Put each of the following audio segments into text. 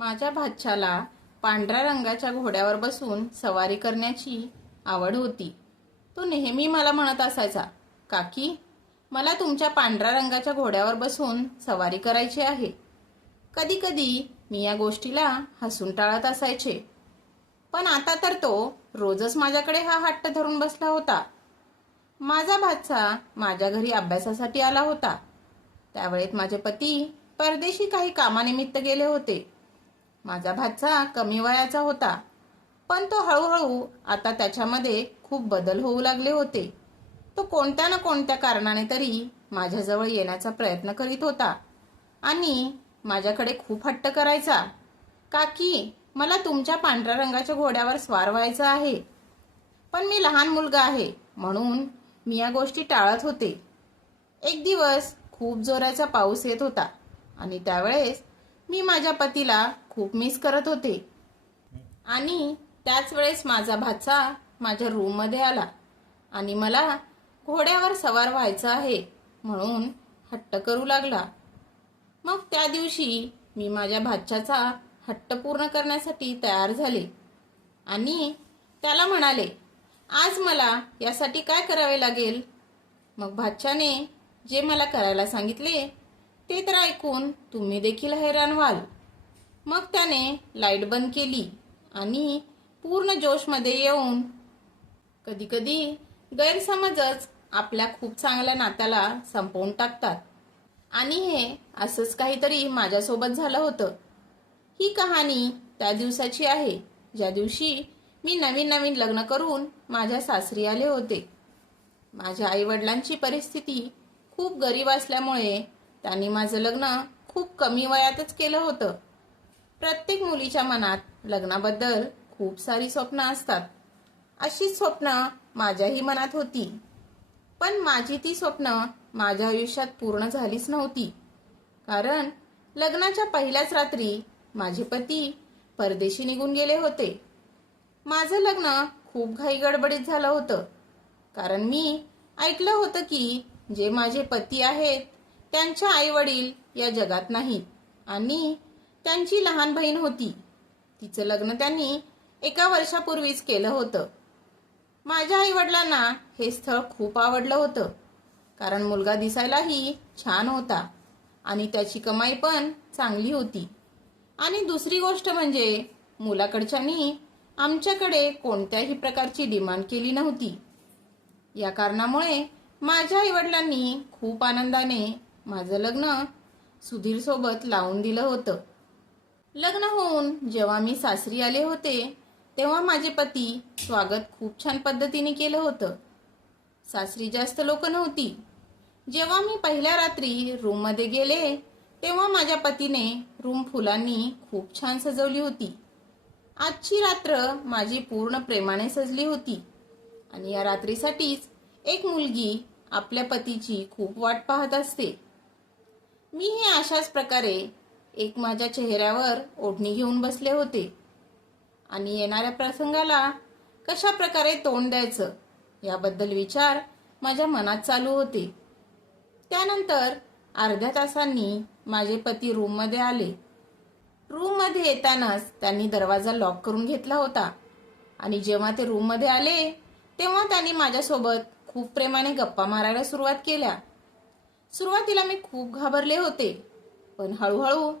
माझ्या भाच्याला पांढऱ्या रंगाच्या घोड्यावर बसून सवारी करण्याची आवड होती. तो नेहमी मला म्हणत असायचा काकी मला तुमच्या पांढऱ्या रंगाच्या घोड्यावर बसून सवारी करायची आहे. कधी कधी मी या गोष्टीला हसून टाळत असायचे. पण आता तर तो रोजच माझ्याकडे हा हट्ट धरून बसला होता. माझा भाचा माझ्या घरी अभ्यासासाठी आला होता. त्यावेळेत माझे पती परदेशी काही कामानिमित्त गेले होते. माझा भाचा कमी वयाचा होता. पण तो हळूहळू आता त्याच्यामध्ये खूप बदल होऊ लागले होते. तो कोणत्या ना कोणत्या कारणाने तरी माझ्याजवळ येण्याचा प्रयत्न करीत होता. आणि माझ्याकडे खूप हट्ट करायचा. काकी मला तुमच्या पांढऱ्या रंगाच्या घोड्यावर स्वार व्हायचं आहे. पण मी लहान मुलगा आहे म्हणून मी या गोष्टी टाळत होते. एक दिवस खूप जोराचा पाऊस येत होता. आणि त्यावेळेस मी माझ्या पतीला खूप मिस करत होते. आणि त्याच वेळेस माझा भाचा माझ्या रूममध्ये आला. आणि मला घोड्यावर सवार व्हायचं आहे म्हणून हट्ट करू लागला. मग त्या दिवशी मी माझ्या भाच्याचा हट्ट पूर्ण करण्यासाठी तयार झाले. आणि त्याला म्हणाले आज मला यासाठी काय करावे लागेल? मग भाच्याने जे मला करायला सांगितले ते तर ऐकून तुम्ही देखील हैराण व्हाल. मग त्याने लाइट बंद केली आणि पूर्ण जोशमध्ये येऊन कधीकधी गैरसमजच आपल्या खूप चांगल्या नात्याला संपवून टाकतात. आणि हे असंच काहीतरी माझ्यासोबत झालं होतं. ही कहाणी त्या दिवसाची आहे. ज्या दिवशी मी नवीन नवीन लग्न करून माझ्या सासरी आले होते. माझ्या आईवडिलांची परिस्थिती खूप गरीब असल्यामुळे त्यांनी माझं लग्न खूप कमी वयातच केलं होतं. प्रत्येक मुलीच्या मनात लग्नाबद्दल खूप सारी स्वप्न असतात. अशीच स्वप्न माझ्याही मनात होती. पण माझी ती स्वप्न माझ्या आयुष्यात पूर्ण झालीच नव्हती. कारण लग्नाच्या पहिल्याच रात्री माझे पती परदेशी निघून गेले होते. माझं लग्न खूप घाई गडबडीत झालं होतं. कारण मी ऐकलं होतं की जे माझे पती आहेत त्यांच्या आई वडील या जगात नाहीत आणि त्यांची लहान बहीण होती. तिचं लग्न त्यांनी एका वर्षापूर्वीच केलं होतं. माझ्या आई वडिलांना हे स्थळ खूप आवडलं होतं. कारण मुलगा दिसायलाही छान होता आणि त्याची कमाई पण चांगली होती. आणि दुसरी गोष्ट म्हणजे मुलाकडच्यांनी आमच्याकडे कोणत्याही प्रकारची डिमांड केली नव्हती. या कारणामुळे माझ्या आईवडिलांनी खूप आनंदाने माझं लग्न सुधीरसोबत लावून दिलं होतं. लग्न होऊन जेव्हा मी सासरी आले होते तेव्हा माझे पती स्वागत खूप छान पद्धतीने केलं होतं. सासरी जास्त लोक नव्हती. जेव्हा मी पहिल्या रात्री रूममध्ये गेले तेव्हा माझ्या पतीने रूम फुलांनी खूप छान सजवली होती. आजची रात्र माझी पूर्ण प्रेमाने सजली होती. आणि या रात्रीसाठीच एक मुलगी आपल्या पतीची खूप वाट पाहत असते. मी ही अशाच प्रकारे एक माझ्या चेहऱ्यावर ओढणी घेऊन बसले होते. आणि येणाऱ्या प्रसंगाला कशा प्रकारे तोंड द्यायचं याबद्दल विचार माझ्या मनात चालू होते. त्यानंतर अर्ध्या तासांनी माझे पती रूममध्ये आले. रूममध्ये येतानाच त्यांनी दरवाजा लॉक करून घेतला होता. आणि जेव्हा ते रूममध्ये आले तेव्हा त्यांनी माझ्यासोबत खूप प्रेमाने गप्पा मारायला सुरुवात केल्या. सुरुवातीला मी खूप घाबरले होते. पण हळूहळू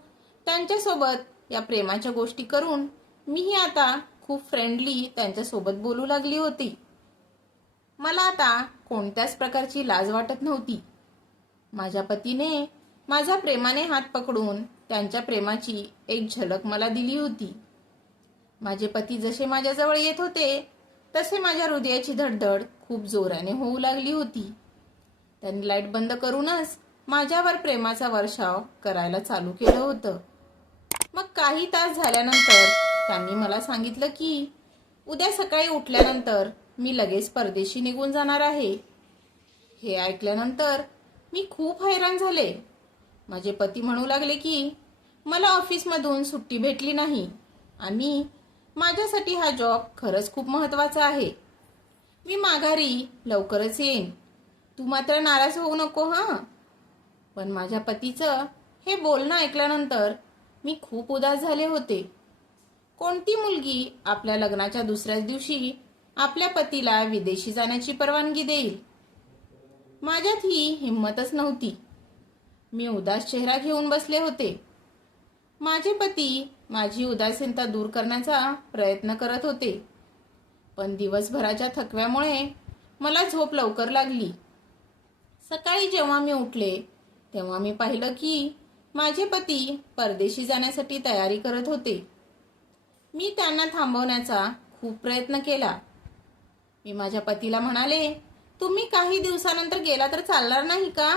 त्यांच्यासोबत या प्रेमाच्या गोष्टी करून मीही आता खूप फ्रेंडली त्यांच्यासोबत बोलू लागली होती. मला आता कोणत्याच प्रकारची लाज वाटत नव्हती. माझ्या पतीने माझा प्रेमाने हात पकडून त्यांच्या प्रेमाची एक झलक मला दिली होती. माझे पती जसे माझ्याजवळ येत होते तसे माझ्या हृदयाची धडधड खूप जोराने होऊ लागली होती. त्यांनी लाइट बंद करूनच माझ्यावर प्रेमाचा वर्षाव करायला चालू केलं होतं. मग काही तास झाल्यानंतर त्यांनी मला सांगितलं की उद्या सकाळी उठल्यानंतर मी लगेच परदेशी निघून जाणार आहे. हे ऐकल्यानंतर मी खूप हैराण झाले. माझे पती म्हणू लागले की मला ऑफिसमधून सुट्टी भेटली नाही आणि माझ्यासाठी हा जॉब खरंच खूप महत्त्वाचा आहे. मी माघारी लवकरच येईन. तू मात्र नाराज होऊ नको हां? पण माझ्या पतीचं हे बोलणं ऐकल्यानंतर मी खूप उदास झाले होते. कोणती मुलगी आपल्या लग्नाच्या दुसऱ्याच दिवशी आपल्या पतीला विदेशी जाण्याची परवानगी देईल? माझ्यात ही हिंमतच नव्हती. मी उदास चेहरा घेऊन बसले होते. माझे पती माझी उदासीनता दूर करण्याचा प्रयत्न करत होते. पण दिवसभराच्या थकव्यामुळे मला झोप लवकर लागली. सकाळी जेव्हा मी उठले तेव्हा मी पाहिलं की माझे पती परदेशी जाण्यासाठी तयारी करत होते. मी त्यांना थांबवण्याचा खूप प्रयत्न केला. मी माझ्या पतीला म्हणाले तुम्ही काही दिवसानंतर गेला तर चालणार नाही का?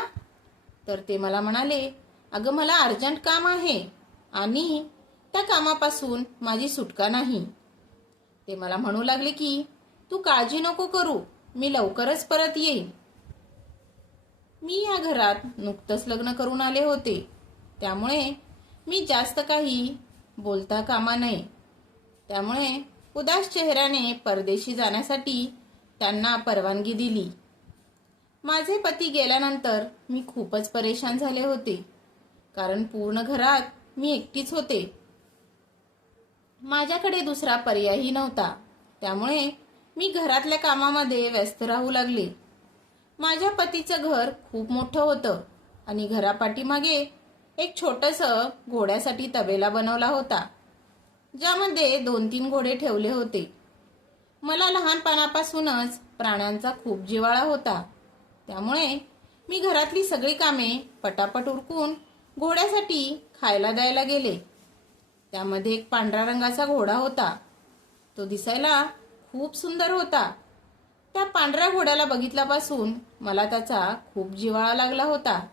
तर ते मला म्हणाले अगं मला अर्जंट काम आहे आणि त्या कामापासून माझी सुटका नाही. ते मला म्हणू लागले की तू काळजी नको करू मी लवकरच परत येईन. मी या घरात नुकतंच लग्न करून आले होते. त्यामुळे मी जास्त काही बोलता कामा नये. त्यामुळे उदास चेहऱ्याने परदेशी जाण्यासाठी त्यांना परवानगी दिली. माझे पती गेल्यानंतर मी खूपच परेशान झाले होते कारण पूर्ण घरात मी एकटीच होते. माझ्याकडे दुसरा पर्यायही नव्हता. त्यामुळे मी घरातल्या कामामध्ये व्यस्त राहू लागले. माझ्या पतीचं घर खूप मोठं होतं आणि घरापाठीमागे एक छोटस घोड्यासाठी तबेला बनवला होता ज्यामध्ये दोन तीन घोडे ठेवले होते. मला लहानपणापासूनच प्राण्यांचा खूप जिवाळा होता. त्यामुळे मी घरातली सगळी कामे पटापट उरकून घोड्यासाठी खायला द्यायला गेले. त्यामध्ये एक पांढऱ्या रंगाचा घोडा होता. तो दिसायला खूप सुंदर होता. त्या पांढऱ्या घोड्याला बघितल्यापासून मला त्याचा खूप जिव्हाळा लागला होता.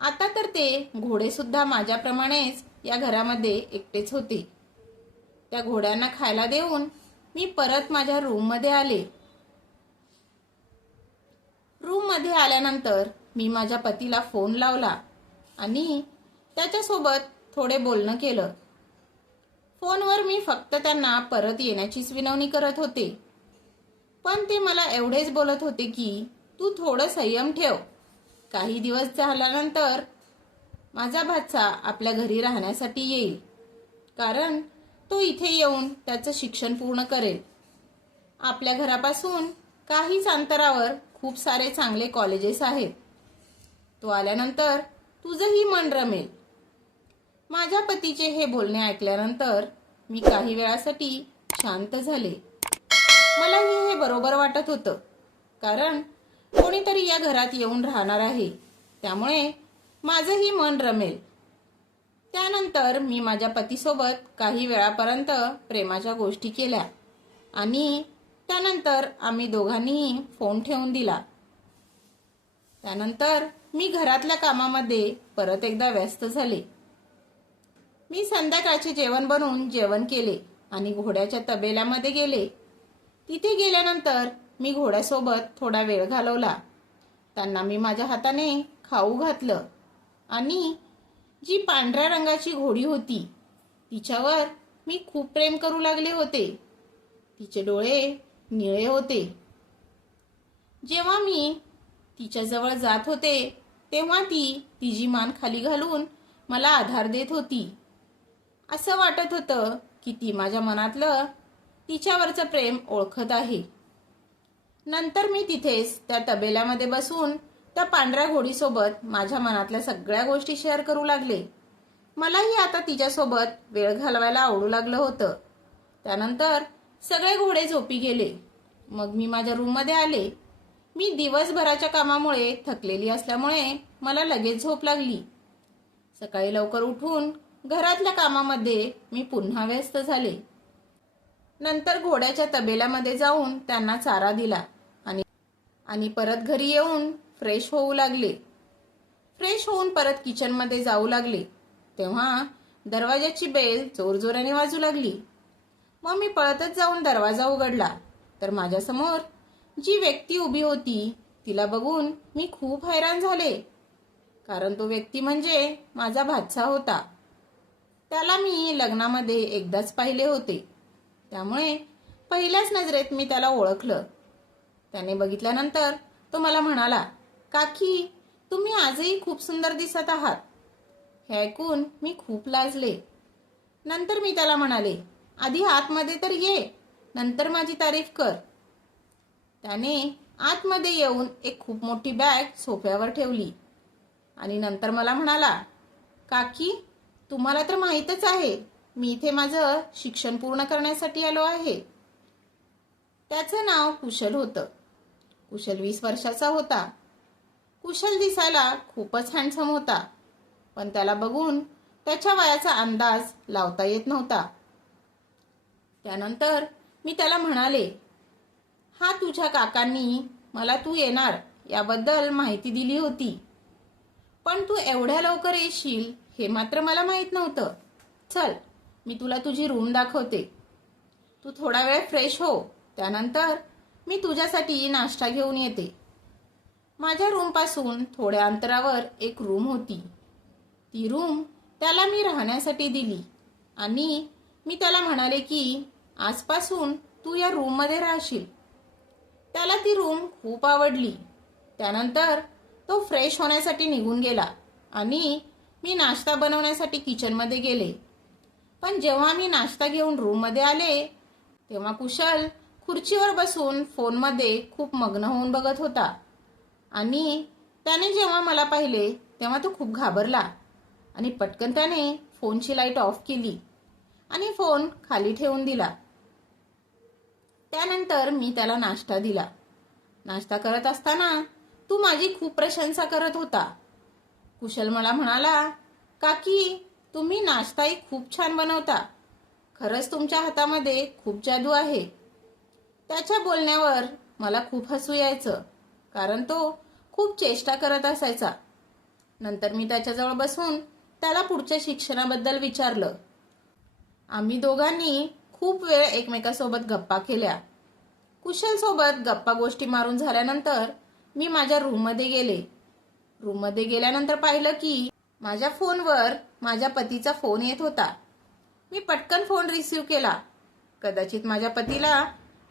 आता तर ते घोडे सुद्धा माझ्याप्रमाणेच या घरामध्ये एकटेच होते. त्या घोड्यांना खायला देऊन मी परत माझ्या रूममध्ये आले. रूममध्ये आल्यानंतर मी माझ्या पतीला फोन लावला आणि त्याच्यासोबत थोडे बोलणं केलं. फोनवर मी फक्त त्यांना परत येण्याचीच विनवणी करत होते. पण ते मला एवढेच बोलत होते की तू थोडं संयम ठेव. काही दिवस झाल्यानंतर माझा भाचा आपल्या घरी राहण्यासाठी येईल. कारण तो इथे येऊन त्याचं शिक्षण पूर्ण करेल. आपल्या घरापासून काहीच अंतरावर खूप सारे चांगले कॉलेजेस आहेत. तो आल्यानंतर तुझंही मन रमेल. माझ्या पतीचे हे बोलणे ऐकल्यानंतर मी काही वेळासाठी शांत झाले. मलाही हे बरोबर वाटत होतं. कारण कोणीतरी या घरात येऊन राहणार आहे. त्यामुळे माझंही मन रमेल. त्यानंतर मी माझ्या पतीसोबत काही वेळापर्यंत प्रेमाच्या गोष्टी केल्या. आणि त्यानंतर आम्ही दोघांनीही फोन ठेवून दिला. त्यानंतर मी घरातल्या कामामध्ये परत एकदा व्यस्त झाले. मी संध्याकाळचे जेवण बनवून जेवण केले आणि घोड्याच्या तबेल्यामध्ये गेले. तिथे गेल्यानंतर मी घोड्यासोबत थोडा वेळ घालवला. त्यांना मी माझ्या हाताने खाऊ घातलं आणि जी पांढऱ्या रंगाची घोडी होती तिच्यावर मी खूप प्रेम करू लागले होते. तिचे डोळे निळे होते. जेव्हा मी तिच्याजवळ जात होते तेव्हा ती तिची मान खाली घालून मला आधार देत होती. असं वाटत होतं की ती माझ्या मनातलं तिच्यावरचं प्रेम ओळखत आहे. नंतर मी तिथेच त्या तबेल्यामध्ये बसून त्या पांढऱ्या घोडीसोबत माझ्या मनातल्या सगळ्या गोष्टी शेअर करू लागले. मलाही आता तिच्यासोबत वेळ घालवायला आवडू लागलं होतं. त्यानंतर सगळे घोडे झोपी गेले. मग मी माझ्या रूममध्ये आले. मी दिवसभराच्या कामामुळे थकलेली असल्यामुळे मला लगेच झोप लागली. सकाळी लवकर उठून घरातल्या कामामध्ये मी पुन्हा व्यस्त झाले. नंतर घोड्याच्या तबेल्यामध्ये जाऊन त्यांना चारा दिला आणि आणि परत घरी येऊन फ्रेश होऊ लागले. फ्रेश होऊन परत किचनमध्ये जाऊ लागले. तेव्हा दरवाजाची बेल जोरजोराने वाजू लागली. मग मी पळतच जाऊन दरवाजा उघडला. तर माझ्यासमोर जी व्यक्ती उभी होती तिला बघून मी खूप हैराण झाले. कारण तो व्यक्ती म्हणजे माझा भातसा होता. त्याला मी लग्नामध्ये एकदाच पाहिले होते. त्यामुळे पहिल्याच नजरेत मी त्याला ओळखलं. त्याने बघितल्यानंतर तो मला म्हणाला काकी तुम्ही आजही खूप सुंदर दिसत आहात. हे ऐकून मी खूप लाजले. नंतर मी त्याला म्हणाले आधी आतमध्ये तर ये नंतर माझी तारीफ कर. त्याने आतमध्ये येऊन एक खूप मोठी बॅग सोफ्यावर ठेवली आणि नंतर मला म्हणाला काकी तुम्हाला तर माहीतच आहे मी इथे माझं शिक्षण पूर्ण करण्यासाठी आलो आहे. त्याचं नाव कुशल होतं. कुशल वीस वर्षाचा होता. कुशल दिसायला खूपच हँडसम होता. पण त्याला बघून त्याच्या वयाचा अंदाज लावता येत नव्हता. त्यानंतर मी त्याला म्हणाले हा तुझ्या काकांनी मला तू येणार याबद्दल माहिती दिली होती. पण तू एवढ्या लवकर येशील हे मात्र मला माहीत नव्हतं. चल मी तुला तुझी रूम दाखवते. तू थोडा वेळ फ्रेश हो. त्यानंतर मी तुझ्यासाठी नाश्ता घेऊन येते. माझ्या रूमपासून थोड्या अंतरावर एक रूम होती. ती रूम त्याला मी राहण्यासाठी दिली. आणि मी त्याला म्हणाले की आजपासून तू या रूममध्ये राहशील. त्याला ती रूम खूप आवडली. त्यानंतर तो फ्रेश होण्यासाठी निघून गेला. आणि मी नाश्ता बनवण्यासाठी किचनमध्ये गेले. पण जेव्हा मी नाश्ता घेऊन रूममध्ये आले तेव्हा कुशल खुर्चीवर बसून फोनमध्ये खूप मग्न होऊन बघत होता. आणि त्याने जेव्हा मला पाहिले तेव्हा तो खूप घाबरला. आणि पटकन त्याने फोनची लाइट ऑफ केली आणि फोन खाली ठेवून दिला. त्यानंतर मी त्याला नाश्ता दिला. नाश्ता करत असताना तू माझी खूप प्रशंसा करत होता. कुशल मला म्हणाला काकी तुम्ही नाश्ताही खूप छान बनवता. खरंच तुमच्या हातामध्ये खूप जादू आहे. त्याच्या बोलण्यावर मला खूप हसू यायचं कारण तो खूप चेष्टा करत असायचा. नंतर मी त्याच्याजवळ बसून त्याला पुढच्या शिक्षणाबद्दल विचारलं. आम्ही दोघांनी खूप वेळ एकमेकासोबत गप्पा केल्या. कुशलसोबत गप्पा गोष्टी मारून झाल्यानंतर मी माझ्या रूममध्ये गेले. रूममध्ये गेल्यानंतर पाहिलं की माझ्या फोनवर माझ्या पतीचा फोन येत होता. मी पटकन फोन रिसीव्ह केला. कदाचित माझ्या पतीला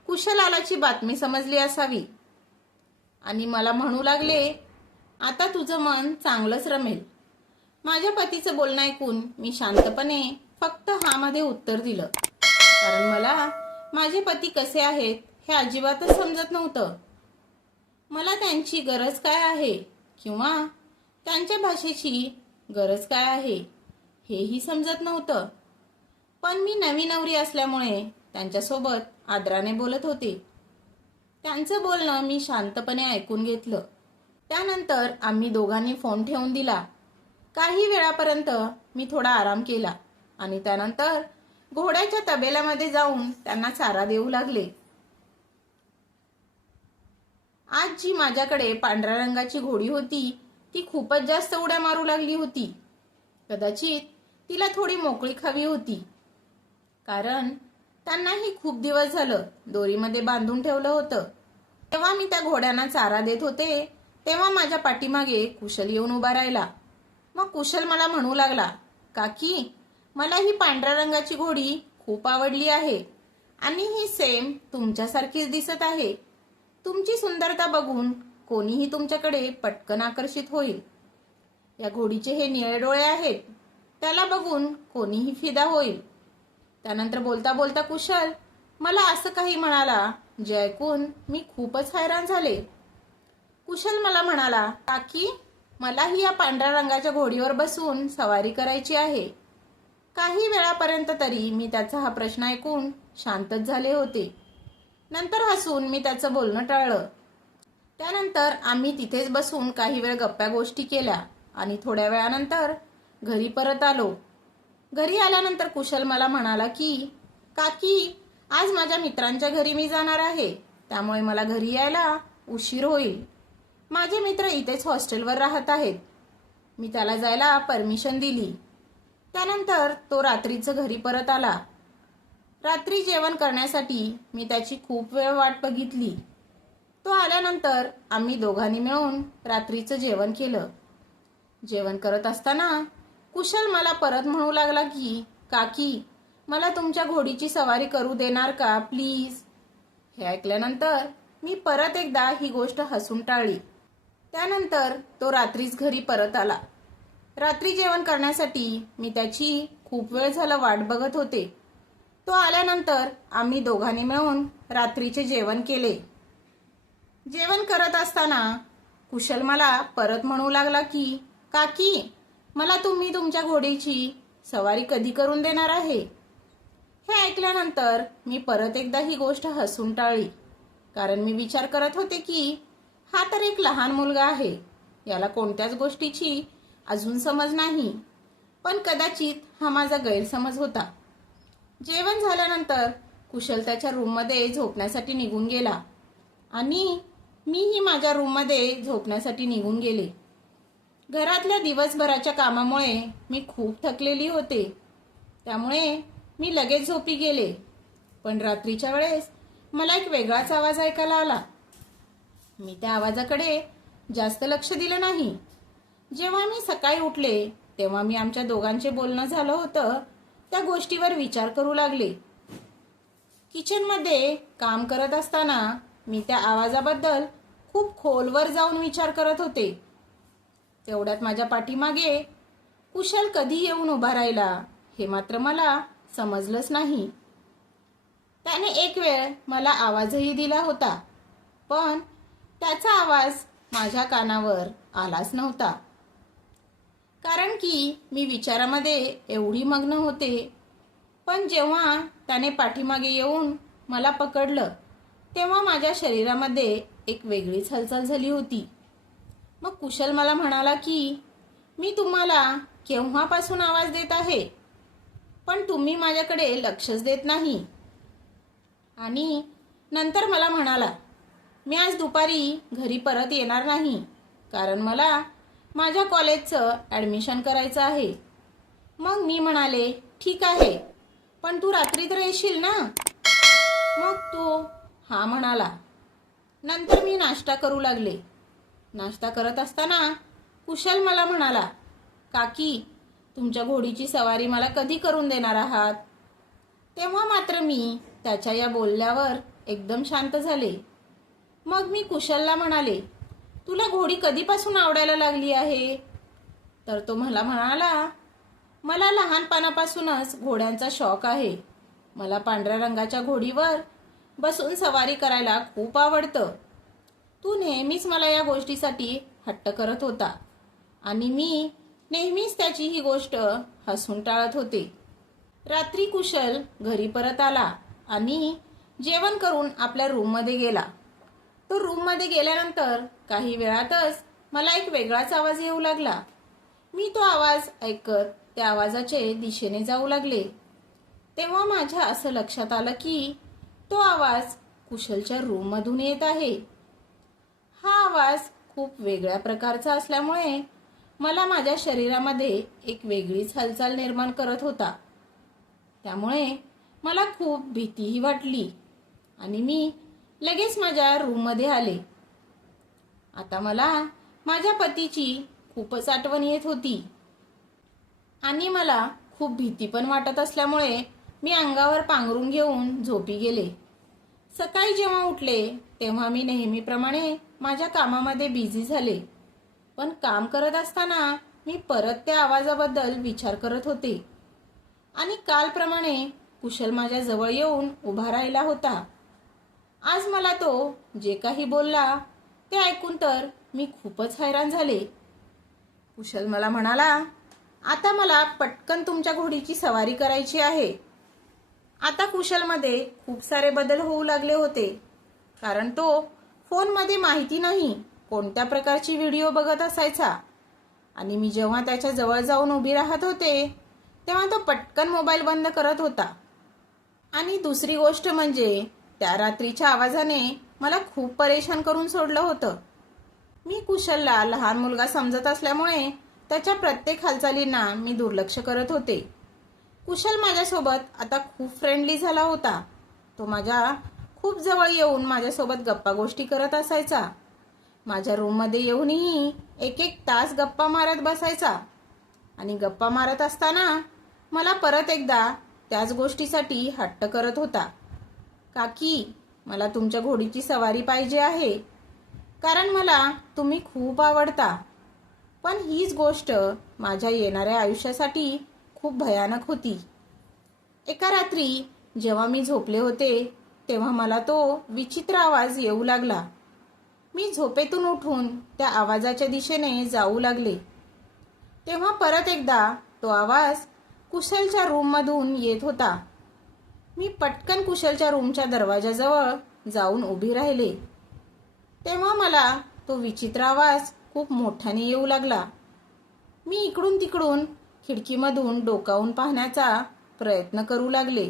कुशल आलाची बातमी समजली असावी. आणि मला म्हणू लागले आता तुझं मन चांगलंच रमेल. माझ्या पतीचं बोलणं ऐकून मी शांतपणे फक्त हा मध्ये उत्तर दिलं. कारण मला माझे पती कसे आहेत हे अजिबातच समजत नव्हतं. मला त्यांची गरज काय आहे किंवा त्यांच्या भाषेची गरज काय आहे? हेही समजत नव्हतं. पण मी नवी नवरी असल्यामुळे त्यांच्यासोबत आदराने बोलत होते. त्यांचं बोलणं मी शांतपणे ऐकून घेतलं. त्यानंतर आम्ही दोघांनी फोन ठेवून दिला. काही वेळापर्यंत मी थोडा आराम केला आणि त्यानंतर घोड्याच्या तबेल्यामध्ये जाऊन त्यांना चारा देऊ लागले. आज जी माझ्याकडे पांढऱ्या रंगाची घोडी होती. ती खूपच जास्त उड्या मारू लागली होती. कदाचित तिला थोडी मोकळी हवी होती. कारण त्यांनाही खूप दिवस झालं दोरीमध्ये बांधून ठेवलं होतं. तेव्हा मी त्या घोड्यांना चारा देत होते तेव्हा माझ्या पाठीमागे कुशल येऊन उभा राहिला. मग कुशल मला म्हणू लागला काकी मला ही पांढऱ्या रंगाची घोडी खूप आवडली आहे आणि ही सेम तुमच्यासारखीच दिसत आहे. तुमची सुंदरता बघून कोणीही तुमच्याकडे पटकन आकर्षित होईल. या घोडीचे हे निळे डोळे आहेत. त्याला बघून कोणीही फिदा होईल. त्यानंतर बोलता बोलता कुशल मला असं काही म्हणाला जे ऐकून मी खूपच हैराण झाले. कुशल मला म्हणाला काकी मलाही या पांढऱ्या रंगाच्या घोडीवर बसून सवारी करायची आहे. काही वेळापर्यंत तरी मी त्याचा हा प्रश्न ऐकून शांतच झाले होते. नंतर हसून मी त्याचं बोलणं टाळलं. त्यानंतर आम्ही तिथेच बसून काही वेळ गप्प्या गोष्टी केल्या आणि थोड्या वेळानंतर घरी परत आलो. घरी आल्यानंतर कुशल मला म्हणाला की काकी आज माझ्या मित्रांच्या घरी मी जाणार आहे. त्यामुळे मला घरी यायला उशीर होईल. माझे मित्र इथेच हॉस्टेलवर राहत आहेत. मी त्याला जायला परमिशन दिली. त्यानंतर तो रात्रीचं घरी परत आला. रात्री जेवण करण्यासाठी मी त्याची खूप वेळ वाट बघितली. तो आल्यानंतर आम्ही दोघांनी मिळून रात्रीचं जेवण केलं. जेवण करत असताना कुशल मला परत म्हणू लागला की काकी मला तुमच्या घोडीची सवारी करू देणार का प्लीज? हे ऐकल्यानंतर मी परत एकदा ही गोष्ट हसून टाळली. त्यानंतर तो रात्रीच घरी परत आला. रात्री जेवण करण्यासाठी मी त्याची खूप वेळ झाला वाट बघत होते. तो आल्यानंतर आम्ही दोघांनी मिळून रात्रीचे जेवण केले. जेवण करत असताना कुशल मला परत म्हणू लागला की काकी मला तुम्ही तुमच्या घोडीची सवारी कधी करून देणार आहे? हे ऐकल्यानंतर मी परत एकदा ही गोष्ट हसून टाळली. कारण मी विचार करत होते की हा तर एक लहान मुलगा आहे. याला कोणत्याच गोष्टीची अजून समज नाही. पण कदाचित हा माझा गैरसमज होता. जेवण झाल्यानंतर कुशल त्याच्या रूममध्ये झोपण्यासाठी निघून गेला. आणि मीही माझ्या रूममध्ये झोपण्यासाठी निघून गेले. घरातल्या दिवसभराच्या कामामुळे मी खूप थकलेली होते. त्यामुळे मी लगेच झोपी गेले. पण रात्रीच्या वेळेस मला एक वेगळाच आवाज ऐकायला आला. मी त्या आवाजाकडे जास्त लक्ष दिलं नाही. जेव्हा मी सकाळी उठले तेव्हा मी आमच्या दोघांचे बोलणं झालं होतं. त्या गोष्टीवर विचार करू लागले. किचनमध्ये काम करत असताना मी त्या आवाजाबद्दल खूप खोलवर जाऊन विचार करत होते. तेवढ्यात माझ्या पाठीमागे कुशल कधी येऊन उभा राहिला हे मात्र मला समजलंच नाही. त्याने एक वेळ मला आवाजही दिला होता पण त्याचा आवाज माझ्या कानावर आलाच नव्हता. कारण की मी विचारामध्ये एवढी मग्न होते पण जेव्हा त्याने पाठीमागे येऊन मला पकडलं तेव्हा माझ्या शरीरामध्ये एक वेगळीच हालचाल झाली होती. मग कुशल मला म्हणाला की मी तुम्हाला केव्हापासून आवाज देत आहे? पण तुम्ही माझ्याकडे लक्षच देत नाही. आणि नंतर मला म्हणाला मी आज दुपारी घरी परत येणार नाही कारण मला माझ्या कॉलेजचं ॲडमिशन करायचं आहे. मग मी म्हणाले ठीक आहे पण तू रात्री तर येशील ना? मग तू हा म्हणाला नंतर मी नाश्ता करू लागले. नाश्ता करत असताना कुशल मला म्हणाला काकी तुमच्या घोडीची सवारी मला कधी करून देणार आहात? तेव्हा मात्र मी त्याच्या या बोलल्यावर एकदम शांत झाले. मग मी कुशलला म्हणाले तुला घोडी कधीपासून आवडायला लागली आहे? तर तो मला म्हणाला मला लहानपणापासूनच घोड्यांचा शौक आहे. मला पांढऱ्या रंगाच्या घोडीवर बसून सवारी करायला खूप आवडतं. तू नेहमीच मला या गोष्टीसाठी हट्ट करत होता आणि मी नेहमीच त्याची ही गोष्ट हसून टाळत होते. रात्री कुशल घरी परत आला आणि जेवण करून आपल्या रूममध्ये गेला. तो रूममध्ये गेल्यानंतर काही वेळातच मला एक वेगळाच आवाज येऊ लागला. मी तो आवाज ऐकत त्या आवाजाचे दिशेने जाऊ लागले. तेव्हा माझ्या असं लक्षात आलं की तो आवाज कुशलच्या रूममधून येत आहे. हा आवाज खूप वेगळ्या प्रकारचा असल्यामुळे मला माझ्या शरीरामध्ये एक वेगळीच हालचाल निर्माण करत होता. त्यामुळे मला खूप भीतीही वाटली आणि मी लगेच माझ्या रूममध्ये आले. आता मला माझ्या पतीची खूपच आठवण येत होती आणि मला खूप भीती पण वाटत असल्यामुळे मी अंगावर पांघरून घेऊन झोपी गेले. सकाळी जेव्हा उठले तेव्हा मी नेहमीप्रमाणे माझ्या कामामध्ये बिझी झाले. पण काम करत असताना मी परत त्या आवाजाबद्दल विचार करत होते. आणि कालप्रमाणे कुशल माझ्या जवळ येऊन उभा राहिला होता. आज मला तो जे काही बोलला ते ऐकून तर मी खूपच हैराण झाले. कुशल मला म्हणाला आता मला पटकन तुमच्या घोडीची सवारी करायची आहे. आता कुशलमध्ये खूप सारे बदल होऊ लागले होते. कारण तो फोनमध्ये माहिती नाही कोणत्या प्रकारची व्हिडिओ बघत असायचा. आणि मी जेव्हा त्याच्याजवळ जाऊन उभी राहत होते तेव्हा तो पटकन मोबाईल बंद करत होता. आणि दुसरी गोष्ट म्हणजे त्या रात्रीच्या आवाजाने मला खूप परेशान करून सोडलं होतं. मी कुशलला लहान मुलगा समजत असल्यामुळे त्याच्या प्रत्येक हालचालींना मी दुर्लक्ष करत होते. कुशल माझ्यासोबत आता खूप फ्रेंडली झाला होता. तो माझ्या खूप जवळ येऊन माझ्यासोबत गप्पा गोष्टी करत असायचा. माझ्या रूममध्ये येऊनही एक एक तास गप्पा मारत बसायचा. आणि गप्पा मारत असताना मला परत एकदा त्याच गोष्टीसाठी हट्ट करत होता. काकी मला तुमच्या घोडीची सवारी पाहिजे आहे. कारण मला तुम्ही खूप आवडता. पण हीच गोष्ट माझ्या येणाऱ्या आयुष्यासाठी खूप भयानक होती. एका रात्री जेव्हा मी झोपले होते तेव्हा मला तो विचित्र आवाज येऊ लागला. मी झोपेतून उठून त्या आवाजाच्या दिशेने जाऊ लागले. तेव्हा परत एकदा तो आवाज कुशलच्या रूममधून येत होता. मी पटकन कुशलच्या रूमच्या दरवाजाजवळ जाऊन उभी राहिले. तेव्हा मला तो विचित्र आवाज खूप मोठ्याने येऊ लागला. मी इकडून तिकडून खिडकीमधून डोकावून पाहण्याचा प्रयत्न करू लागले.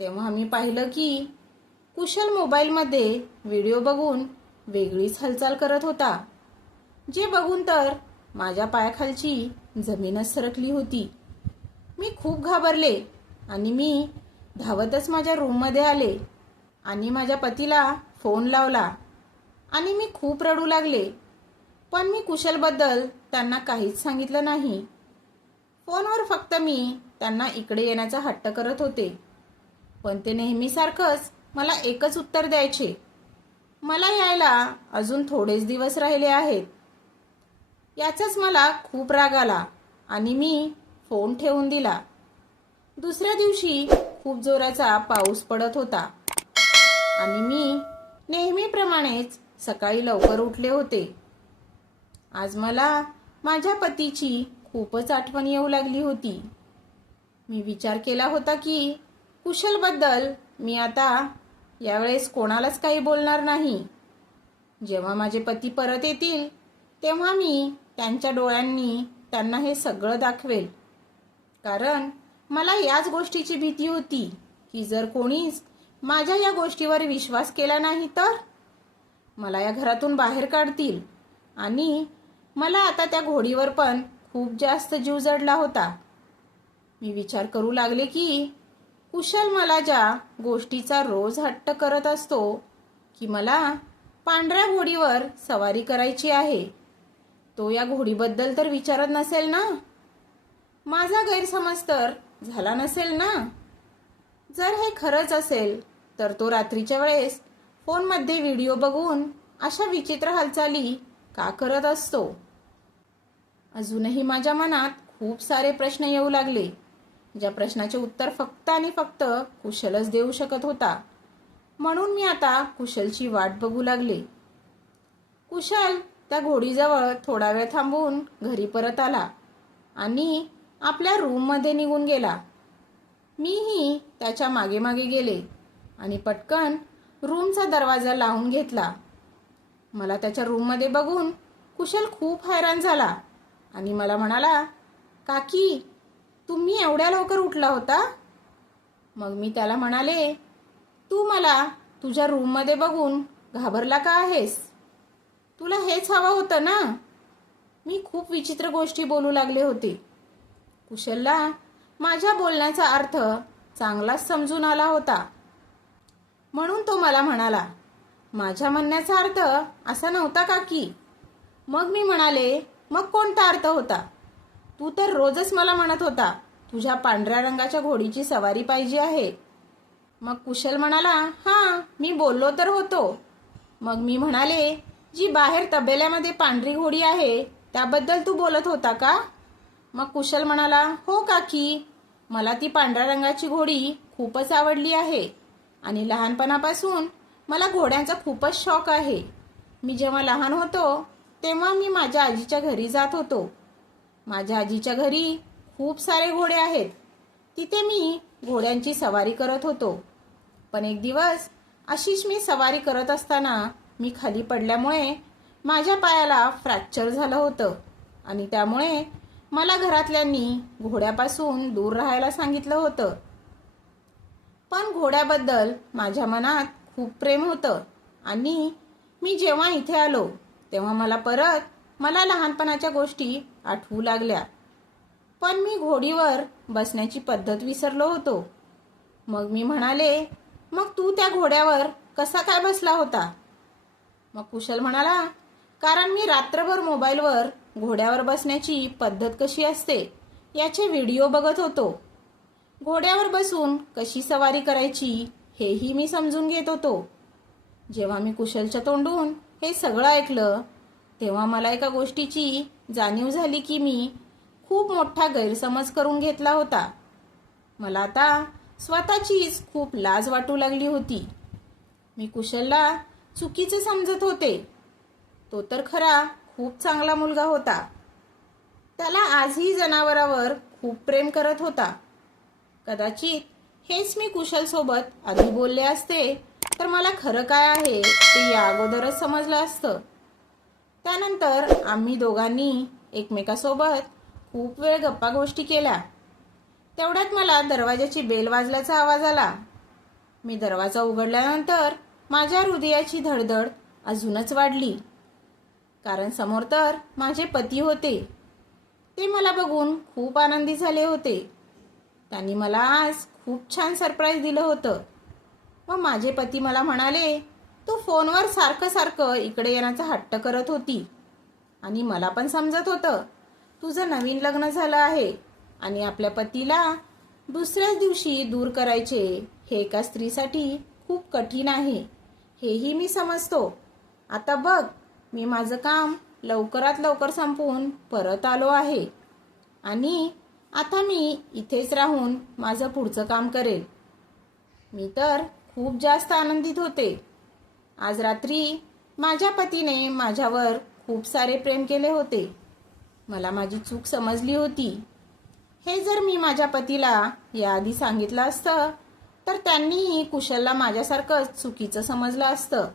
तेव्हा मी पाहिलं की कुशल मोबाईलमध्ये व्हिडिओ बघून वेगळीच हालचाल करत होता. जे बघून तर माझ्या पायाखालची जमीनच सरकली होती. मी खूप घाबरले आणि मी धावतच माझ्या रूममध्ये आले आणि माझ्या पतीला फोन लावला आणि मी खूप रडू लागले. पण मी कुशलबद्दल त्यांना काहीच सांगितलं नाही. फोनवर फक्त मी त्यांना इकडे येण्याचा हट्ट करत होते. पण ते नेहमीसारखंच मला एकच उत्तर द्यायचे. मला यायला अजून थोडेच दिवस राहिले आहेत. याचाच मला खूप राग आला आणि मी फोन ठेवून दिला. दुसऱ्या दिवशी खूप जोराचा पाऊस पडत होता आणि मी नेहमीप्रमाणेच सकाळी लवकर उठले होते. आज मला माझ्या पतीची खूपच आठवण येऊ लागली होती. मी विचार केला होता की कुशलबद्दल मी आता यावेळेस कोणालाच काही बोलणार नाही. जेव्हा माझे पती परत येतील तेव्हा मी त्यांच्या डोळ्यांनी त्यांना हे सगळं दाखवेल. कारण मला याच गोष्टीची भीती होती की जर कोणीच माझ्या या गोष्टीवर विश्वास केला नाही तर? मला या घरातून बाहेर काढतील आणि मला आता त्या घोडीवर पण खूप जास्त जीव जडला होता. मी विचार करू लागले की कुशल मला ज्या गोष्टीचा रोज हट्ट करत असतो की मला पांढऱ्या घोडीवर सवारी करायची आहे. तो या घोडीबद्दल तर विचारत नसेल ना? माझा गैरसमज तर झाला नसेल ना? जर हे खरंच असेल तर तो रात्रीच्या वेळेस फोनमध्ये व्हिडिओ बघून अशा विचित्र हालचाली का करत असतो? अजूनही माझ्या मनात खूप सारे प्रश्न येऊ लागले. ज्या प्रश्नाचे उत्तर फक्त आणि फक्त कुशलच देऊ शकत होता. म्हणून मी आता कुशलची वाट बघू लागले. कुशल त्या घोडीजवळ थोडा वेळ थांबून घरी परत आला आणि आपल्या रूममध्ये निघून गेला. मीही त्याच्यामागे मागे गेले आणि पटकन रूमचा दरवाजा लावून घेतला. मला त्याच्या रूममध्ये बघून कुशल खूप हैराण झाला. आणि मला म्हणाला काकी तुम्ही एवढ्या लवकर उठला होता? मग मी त्याला म्हणाले तू मला तुझ्या रूममध्ये बघून घाबरला का आहेस? तुला हेच हवं होतं ना? मी खूप विचित्र गोष्टी बोलू लागले होते. कुशलला माझ्या बोलण्याचा अर्थ चांगलाच समजून आला होता. म्हणून तो मला म्हणाला माझ्या म्हणण्याचा अर्थ असा नव्हता का की मग मी म्हणाले मग कोणता अर्थ होता? तू तर रोजच मला म्हणत होता तुझ्या पांढऱ्या रंगाच्या घोडीची सवारी पाहिजे आहे. मग कुशल म्हणाला हां मी बोललो तर होतो. मग मी म्हणाले जी बाहेर तबेल्यामध्ये पांढरी घोडी आहे त्याबद्दल तू बोलत होता का? मग कुशल म्हणाला हो काकी मला ती पांढऱ्या रंगाची घोडी खूपच आवडली आहे आणि लहानपणापासून मला घोड्यांचा खूपच शौक आहे. मी जेव्हा लहान होतो तेव्हा मी माझ्या आजीच्या घरी जात होतो. माझ्या आजीच्या घरी खूप सारे घोडे आहेत. तिथे मी घोड्यांची सवारी करत होतो. पण एक दिवस अशीच मी सवारी करत असताना मी खाली पडल्यामुळे माझ्या पायाला फ्रॅक्चर झालं होतं आणि त्यामुळे मला घरातल्यांनी घोड्यापासून दूर राहायला सांगितलं होतं. पण घोड्याबद्दल माझ्या मनात खूप प्रेम होतं आणि मी जेव्हा इथे आलो तेव्हा मला परत मला लहानपणाच्या गोष्टी आठवू लागल्या. पण मी घोडीवर बसण्याची पद्धत विसरलो होतो. मग मी म्हणाले मग तू त्या घोड्यावर कसा काय बसला होता? मग कुशल म्हणाला कारण मी रात्रभर मोबाईलवर घोड्यावर बसण्याची पद्धत कशी असते याचे व्हिडिओ बघत होतो. घोड्यावर बसून कशी सवारी करायची हेही मी समजून घेत होतो. जेव्हा मी कुशलच्या तोंडून हे सगळं ऐकलं तेव्हा मला एका गोष्टीची जाणीव झाली की मी खूप मोठा गैरसमज करून घेतला होता. मला आता स्वतःचीच खूप लाज वाटू लागली होती. मी कुशलला चुकीचे समजत होते. तो तर खरा खूप चांगला मुलगा होता. त्याला आजही जनावरावर खूप प्रेम करत होता. कदाचित हेच मी कुशलसोबत आधी बोलले असते तर मला खरं काय आहे ते या अगोदरच समजलं असतं. त्यानंतर आम्ही दोघांनी एकमेकासोबत खूप वेळ गप्पा गोष्टी केल्या. तेवढ्यात मला दरवाजाची बेल वाजल्याचा आवाज आला. मी दरवाजा उघडल्यानंतर माझ्या हृदयाची धडधड अजूनच वाढली. कारण समोर तर माझे पती होते. ते मला बघून खूप आनंदी झाले होते. त्यांनी मला आज खूप छान सरप्राईज दिलं होतं. व माझे पती मला म्हणाले तू फोनवर सारखं सारखं इकडे येण्याचा हट्ट करत होती आणि मला पण समजत होतं. तुझं नवीन लग्न झालं आहे आणि आपल्या पतीला दुसऱ्याच दिवशी दूर करायचे हे एका स्त्रीसाठी खूप कठीण आहे. हेही मी समजतो. आता बघ मी माझं काम लवकरात लवकर संपवून परत आलो आहे आणि आता मी इथेच राहून माझं पुढचं काम करेल. मी तर खूप जास्त आनंदित होते. आज रात्री माझ्या पतीने माझ्यावर खूप सारे प्रेम केले होते. मला माझी चूक समजली होती. हे जर मी माझ्या पतीला याआधी सांगितलं असतं तर त्यांनीही कुशलला माझ्यासारखंच चुकीचं समजलं असतं.